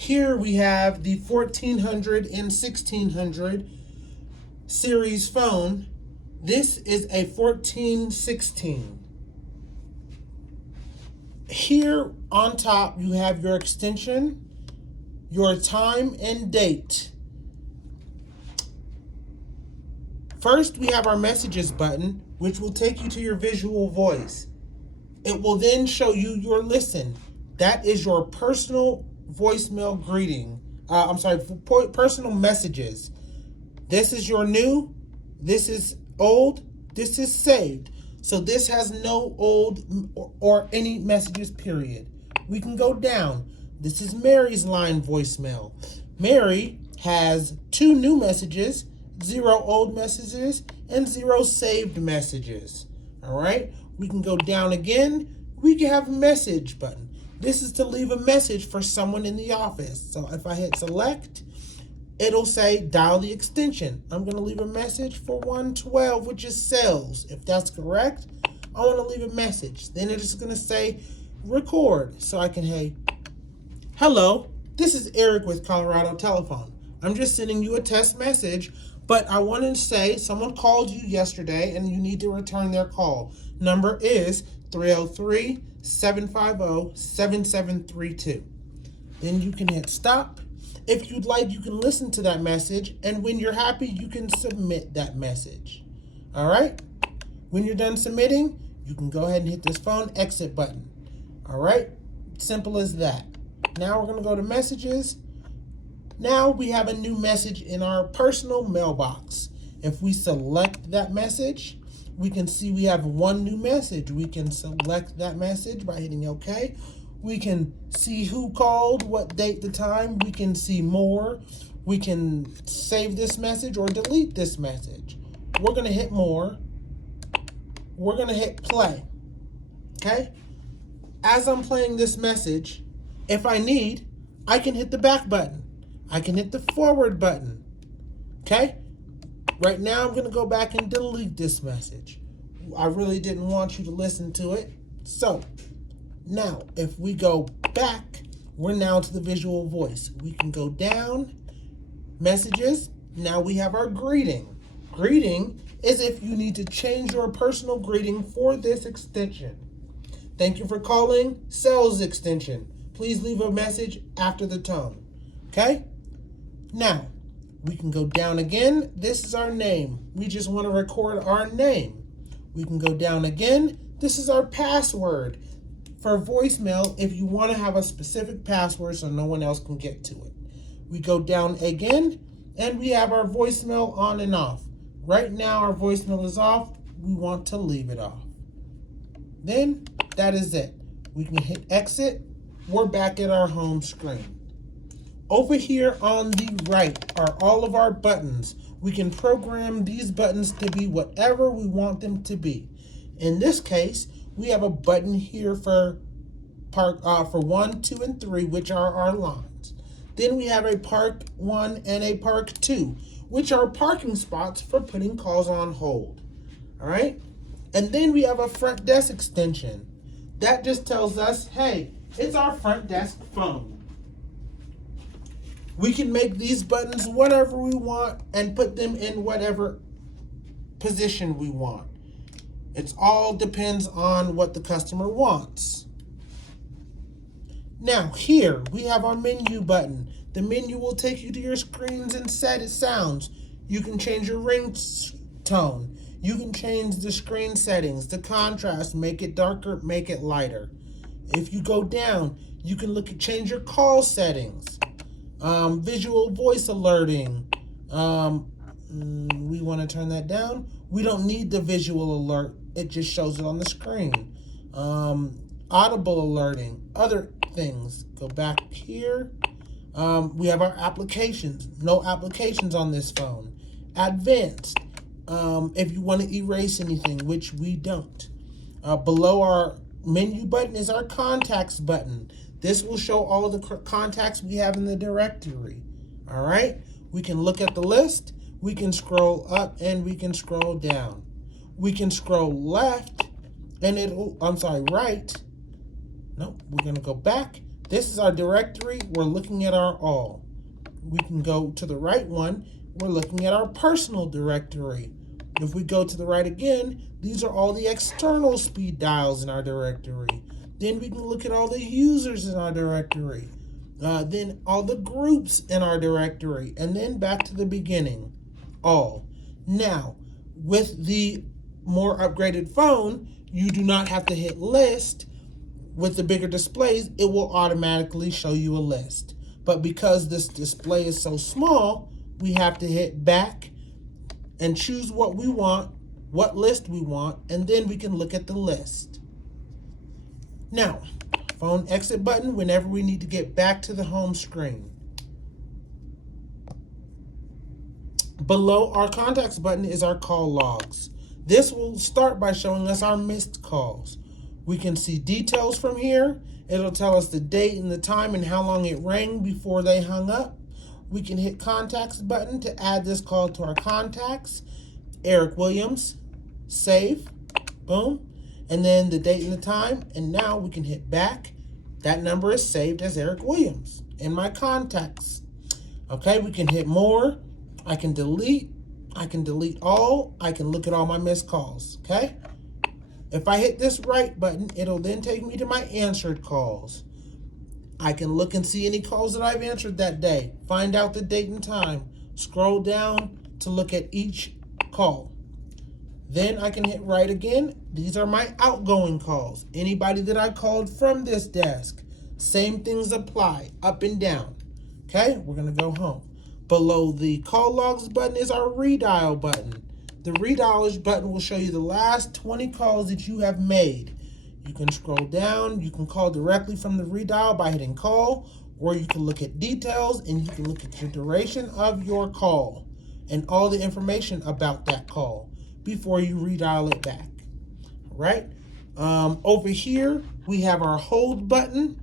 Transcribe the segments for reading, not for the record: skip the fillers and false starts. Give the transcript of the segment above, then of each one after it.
Here we have the 1400 and 1600 series phone. This is a 1416. Here on top you have your extension, your time and date. First we have our messages button, which will take you to your visual voice. It will then show you your listen. That is your personal voicemail greeting. Personal messages. This is your new, this is old, this is saved. So this has no old or any messages, period. We can go down. This is Mary's line voicemail. Mary has 2 new messages, 0 old messages, and 0 saved messages. All right, we can go down again. We can have a message button. This is to leave a message for someone in the office. So if I hit select, it'll say dial the extension. I'm going to leave a message for 112, which is sales. If that's correct, I want to leave a message. Then it is going to say record. So I can, hey, hello, this is Eric with Colorado Telephone. I'm just sending you a test message, but I want to say someone called you yesterday and you need to return their call. Number is 303-750-7732. Then you can hit stop. If you'd like, you can listen to that message, and when you're happy, you can submit that message. All right? When you're done submitting, you can go ahead and hit this phone exit button. All right? Simple as that. Now we're going to go to messages. Now we have a new message in our personal mailbox. If we select that message, we can see we have 1 new message. We can select that message by hitting OK. We can see who called, what date, the time. We can see more. We can save this message or delete this message. We're going to hit more. We're going to hit play. Okay? As I'm playing this message, if I need, I can hit the back button. I can hit the forward button. Okay? Right now, I'm going to go back and delete this message. I really didn't want you to listen to it. So, now, if we go back, we're now to the visual voice. We can go down, messages. Now we have our greeting. Greeting is if you need to change your personal greeting for this extension. Thank you for calling sales extension. Please leave a message after the tone. Okay? Now, we can go down again. This is our name. We just want to record our name. We can go down again. This is our password. For voicemail, if you want to have a specific password so no one else can get to it. We go down again, and we have our voicemail on and off. Right now, our voicemail is off. We want to leave it off. Then, that is it. We can hit exit. We're back at our home screen. Over here on the right are all of our buttons. We can program these buttons to be whatever we want them to be. In this case, we have a button here for 1, 2, and 3, which are our lines. Then we have a park 1 and a park 2, which are parking spots for putting calls on hold. All right? And then we have a front desk extension. That just tells us, hey, it's our front desk phone. We can make these buttons whatever we want and put them in whatever position we want. It all depends on what the customer wants. Now here we have our menu button. The menu will take you to your screens and set sounds. You can change your ring tone. You can change the screen settings, the contrast, make it darker, make it lighter. If you go down, you can change your call settings. Visual voice alerting. We want to turn that down. We don't need the visual alert. It just shows it on the screen. Audible alerting, other things. Go back here. We have our applications. No applications on this phone. Advanced. If you want to erase anything, which we don't. Below our menu button is our contacts button. This will show all of the contacts we have in the directory. All right? We can look at the list. We can scroll up and we can scroll down. We can scroll left and right. Nope, we're going to go back. This is our directory. We're looking at our all. We can go to the right one. We're looking at our personal directory. If we go to the right again, these are all the external speed dials in our directory. Then we can look at all the users in our directory. Then all the groups in our directory. And then back to the beginning, all. Now, with the more upgraded phone, you do not have to hit list. With the bigger displays, it will automatically show you a list. But because this display is so small, we have to hit back and choose what we want, what list we want, and then we can look at the list. Now, phone exit button whenever we need to get back to the home screen. Below our contacts button is our call logs. This will start by showing us our missed calls. We can see details from here. It'll tell us the date and the time and how long it rang before they hung up. We can hit contacts button to add this call to our contacts. Eric Williams, save, boom, and then the date and the time. And now we can hit back. That number is saved as Eric Williams in my contacts. Okay, we can hit more. I can delete all. I can look at all my missed calls, okay? If I hit this right button, it'll then take me to my answered calls. I can look and see any calls that I've answered that day, find out the date and time, scroll down to look at each call. Then I can hit right again. These are my outgoing calls. Anybody that I called from this desk. Same things apply, up and down. Okay, we're gonna go home. Below the call logs button is our redial button. The redial button will show you the last 20 calls that you have made. You can scroll down, you can call directly from the redial by hitting call, or you can look at details and you can look at your duration of your call and all the information about that call before you redial it back. All right. Over here, we have our hold button.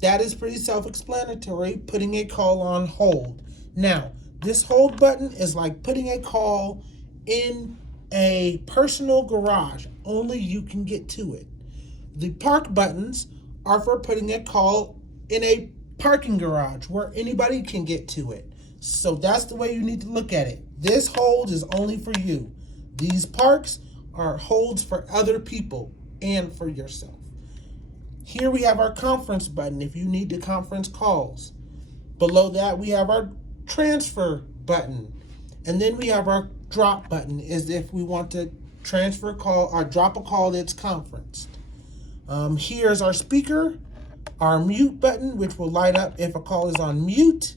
That is pretty self-explanatory, putting a call on hold. Now, this hold button is like putting a call in a personal garage. Only you can get to it. The park buttons are for putting a call in a parking garage where anybody can get to it. So that's the way you need to look at it. This hold is only for you. These parks are holds for other people and for yourself. Here we have our conference button if you need to conference calls. Below that we have our transfer button. And then we have our drop button is if we want to transfer a call or drop a call that's conferenced. Here's our speaker, our mute button, which will light up if a call is on mute.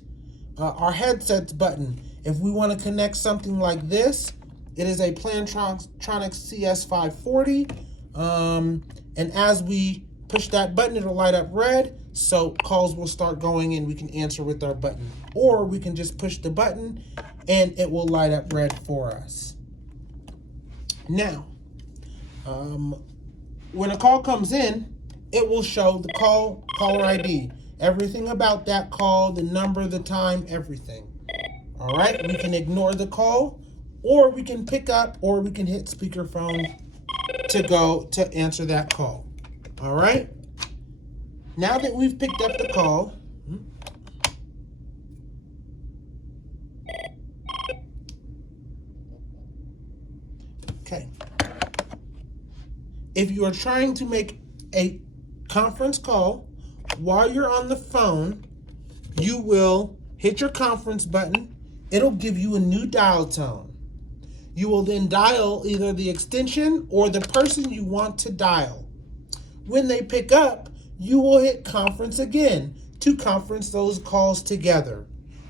Our headsets button, if we want to connect something like this, it is a Plantronics CS540. And as we push that button, it'll light up red. So calls will start going and we can answer with our button. Or we can just push the button and it will light up red for us. Now, when a call comes in, it will show the caller ID. Everything about that call, the number, the time, everything. All right, we can ignore the call, or we can pick up, or we can hit speakerphone to go to answer that call. All right. Now that we've picked up the call, okay. If you are trying to make a conference call while you're on the phone, you will hit your conference button. It'll give you a new dial tone. You will then dial either the extension or the person you want to dial. When they pick up, you will hit conference again to conference those calls together.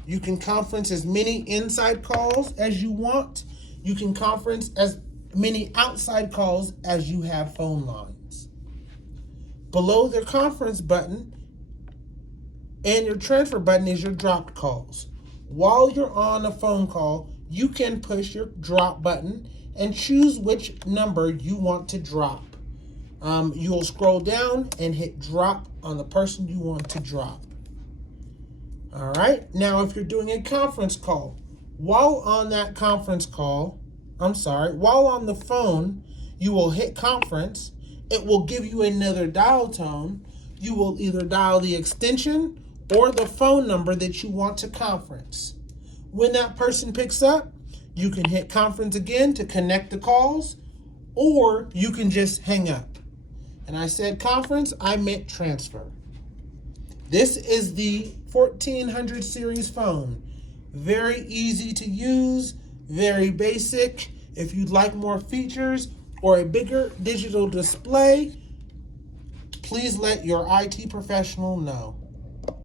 You can conference as many inside calls as you want. You can conference as many outside calls as you have phone lines. Below the conference button and your transfer button is your dropped calls. While you're on a phone call, you can push your drop button and choose which number you want to drop. You'll scroll down and hit drop on the person you want to drop. All right. Now, if you're doing a conference call, while on that conference call, while on the phone, you will hit conference. It will give you another dial tone. you will either dial the extension or the phone number that you want to conference. When that person picks up, you can hit conference again to connect the calls, or you can just hang up. And I said conference, I meant transfer. This is the 1400 series phone. Very easy to use, very basic. If you'd like more features or a bigger digital display, please let your IT professional know.